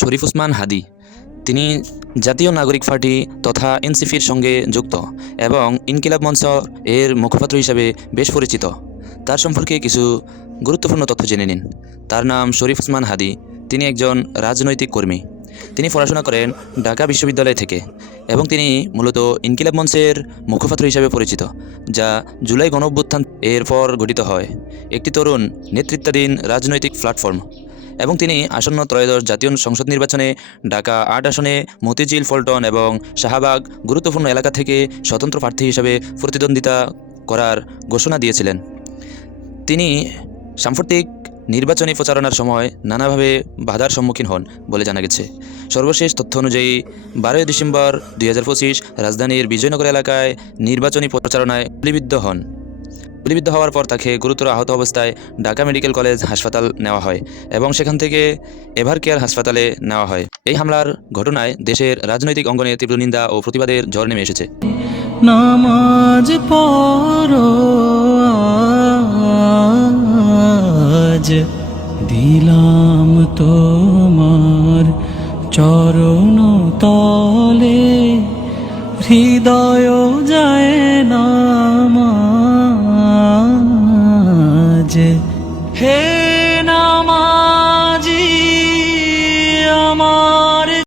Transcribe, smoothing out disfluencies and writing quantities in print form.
শরীফ ওসমান হাদী। তিনি জাতীয় নাগরিক পার্টি তথা এনসিপির সঙ্গে যুক্ত এবং ইনকিলাব মঞ্চ এর মুখপাত্র হিসাবে বেশ পরিচিত। তার সম্পর্কে কিছু গুরুত্বপূর্ণ তথ্য জেনে নিন। তার নাম শরীফ ওসমান হাদী। তিনি একজন রাজনৈতিক কর্মী। তিনি পড়াশোনা করেন ঢাকা বিশ্ববিদ্যালয় থেকে এবং তিনি মূলত ইনকিলাব মঞ্চের মুখপাত্র হিসাবে পরিচিত, যা জুলাই গণঅভ্যুত্থান এর পর গঠিত হয় একটি তরুণ নেতৃত্বাধীন রাজনৈতিক প্ল্যাটফর্ম। এবং তিনি আসন্ন ত্রয়োদশ জাতীয় সংসদ নির্বাচনে ঢাকা ৮ আসনে মতিঝিল, পল্টন এবং শাহবাগ গুরুত্বপূর্ণ এলাকা থেকে স্বতন্ত্র প্রার্থী হিসাবে প্রতিদ্বন্দ্বিতা করার ঘোষণা দিয়েছিলেন। তিনি সাম্প্রতিক নির্বাচনী প্রচারণার সময় নানাভাবে বাধার সম্মুখীন হন বলে জানা গেছে। সর্বশেষ তথ্য অনুযায়ী 12 ডিসেম্বর 2025 রাজধানীর বিজয়নগর এলাকায় নির্বাচনী প্রচারণায় গুলিবিদ্ধ হওয়ার পর তাকে গুরুতর আহত অবস্থায় ঢাকা মেডিকেল কলেজ হাসপাতাল নেওয়া হয় এবং সেখান থেকে এভার কেয়ার হাসপাতালে নেওয়া হয়। এই হামলার ঘটনায় দেশের রাজনৈতিক অঙ্গনে তীব্র নিন্দা ও প্রতিবাদের ঝড় নেমে এসেছে। নামাজ পড়ো আজ, দিলাম তোমার চরণ তলে, হৃদয় যায় না।